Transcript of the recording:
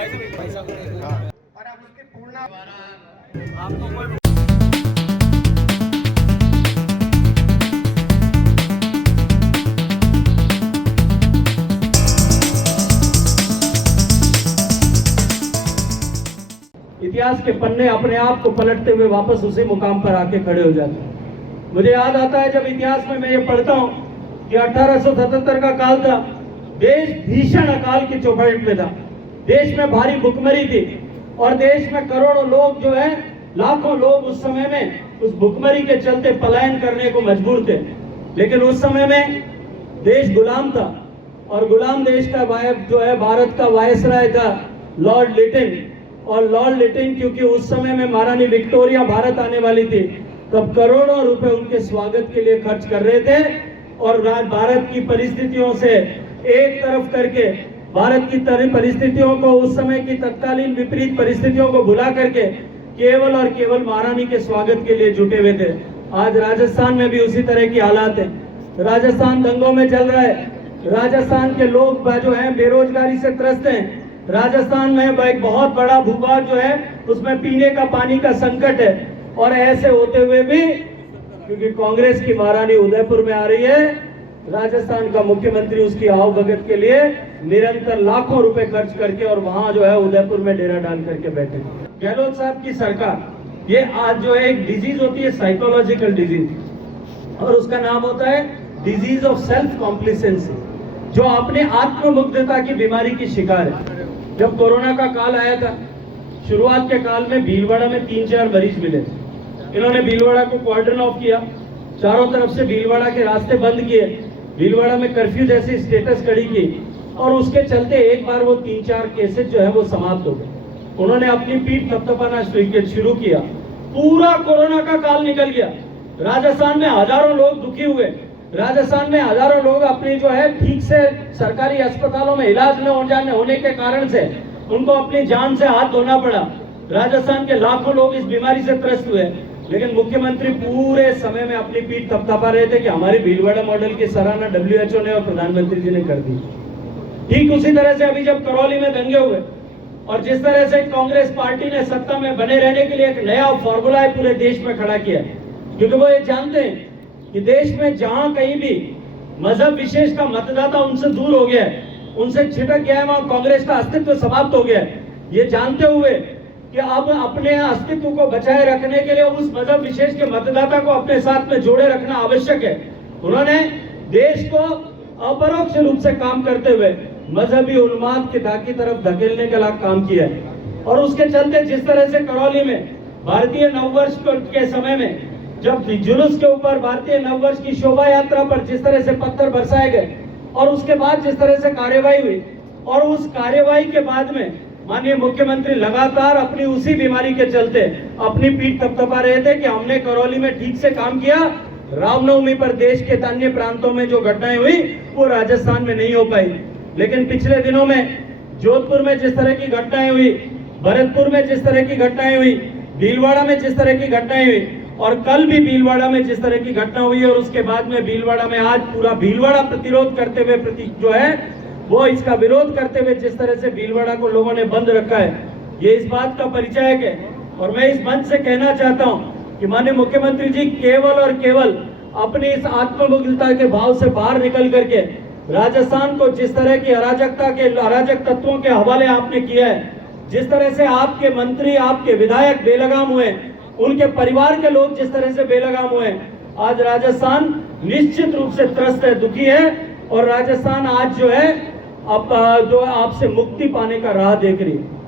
और अब उसकी पूर्ण इतिहास के पन्ने अपने आप को पलटते हुए वापस उसी मुकाम पर आके खड़े हो जाते हैं। मुझे याद आता है जब इतिहास में मैं ये पढ़ता हूँ कि 1877 का काल था, देश भीषण अकाल की चौपाट में था, देश में भारी भुखमरी थी और देश में करोड़ों लोग जो है, लाखों लोग उस समय में उस भुखमरी के चलते पलायन करने को मजबूर थे। लेकिन उस समय में देश गुलाम था और गुलाम देश का जो है भारत का वायसराय था लॉर्ड लिटिन। और लॉर्ड लिटिन क्योंकि उस समय में महारानी विक्टोरिया भारत आने वाली थी, तब करोड़ों रुपए उनके स्वागत के लिए खर्च कर रहे थे और भारत की परिस्थितियों से एक तरफ करके, भारत की परिस्थितियों को, उस समय की तत्कालीन विपरीत परिस्थितियों को भुला करके केवल और केवल महारानी के स्वागत के लिए जुटे हुए थे। आज राजस्थान में भी उसी तरह की हालात है। राजस्थान दंगों में चल रहा है, राजस्थान के लोग जो है बेरोजगारी से त्रस्त हैं। राजस्थान में एक बहुत बड़ा भूभाग जो है उसमें पीने का पानी का संकट है और ऐसे होते हुए भी क्योंकि कांग्रेस की महारानी उदयपुर में आ रही है, राजस्थान का मुख्यमंत्री उसकी आवभगत के लिए निरंतर लाखों रुपए खर्च करके और वहां जो है उदयपुर में डेरा डाल करके बैठे। गहलोत साहब की सरकार, ये आज जो है एक डिजीज होती है, साइकोलॉजिकल डिजीज, और उसका नाम होता है डिजीज ऑफ सेल्फ कॉम्प्लिसेंसी, जो अपने आत्ममुग्धता की बीमारी की शिकार है। जब कोरोना का काल आया था, शुरुआत के काल में भीलवाड़ा में 3-4 मरीज मिले थे। इन्होंने भीलवाड़ा को कॉर्डन ऑफ किया, चारों तरफ से भीलवाड़ा के रास्ते बंद किए, भीलवाड़ा में कर्फ्यू जैसी स्टेटस खड़ी की और उसके चलते एक बार वो 3-4 केसेस जो है वो समाप्त हो गए। उन्होंने अपनी पीठ थपथपाना शुरू किया, पूरा कोरोना का काल निकल गया। राजस्थान में हजारों लोग दुखी हुए, राजस्थान में हजारों लोग अपनी जो है ठीक से सरकारी अस्पतालों में इलाज न होने के कारण से उनको अपनी जान से हाथ धोना पड़ा। राजस्थान के लाखों लोग इस बीमारी से त्रस्त हुए, लेकिन मुख्यमंत्री पूरे समय में अपनी पीठ थपथपा रहे थे कि हमारी भीलवाड़ा मॉडल की सराहना WHO ने और प्रधानमंत्री जी ने कर दी। ठीक उसी तरह से अभी जब करौली में दंगे हुए और जिस तरह से कांग्रेस पार्टी ने सत्ता में बने रहने के लिए एक नया फॉर्मूला पूरे देश में खड़ा किया, क्योंकि वो ये जानते हैं कि देश में जहां कहीं भी मजहब विशेष का मतदाता उनसे दूर हो गया है, उनसे छिटक गया है, वहां कांग्रेस का अस्तित्व समाप्त हो गया है। ये जानते हुए कि अब अपने अस्तित्व को बचाए रखने के लिए उस मजहब विशेष के मतदाता को अपने साथ में जोड़े रखना आवश्यक है। उन्होंने देश को अपरोक्ष रूप से काम करते हुए मजहबी उन्माद की तरफ धकेलने का काम किया है। और उसके चलते जिस तरह से करौली में भारतीय नववर्ष के समय में जब जुलूस के ऊपर भारतीय नववर्ष की शोभा यात्रा पर जिस तरह से पत्थर बरसाए गए और उसके बाद जिस तरह से कार्यवाही हुई, और उस कार्यवाही के बाद में माननीय मुख्यमंत्री लगातार अपनी उसी बीमारी के चलते अपनी पीठ थपथपा रहे थे कि हमने करौली में ठीक से काम किया, रामनवमी पर देश के अन्य प्रांतों में जो घटनाएं हुई वो राजस्थान में नहीं हो पाई। लेकिन पिछले दिनों में जोधपुर में जिस तरह की घटनाएं हुई, भरतपुर में जिस तरह की घटनाएं हुई, भीलवाड़ा में जिस तरह की घटनाएं हुई और कल भी भीलवाड़ा में जिस तरह की घटना हुई और उसके बाद में भीलवाड़ा में आज पूरा भीलवाड़ा प्रतिरोध करते हुए जो है वो इसका विरोध करते हुए जिस तरह से भीलवाड़ा को लोगों ने बंद रखा है, ये इस बात का परिचय है। और मैं इस मंच से कहना चाहता हूं कि माननीय मुख्यमंत्री जी केवल और केवल अपनी इस आत्ममुग्धता के भाव से बाहर निकल करके राजस्थान को जिस तरह की अराजक तत्वों के हवाले आपने किया है, जिस तरह से आपके मंत्री, आपके विधायक बेलगाम हुए, उनके परिवार के लोग जिस तरह से बेलगाम हुए, आज राजस्थान निश्चित रूप से त्रस्त है, दुखी है और राजस्थान आज जो है अब जो आपसे मुक्ति पाने का राह देख रही है।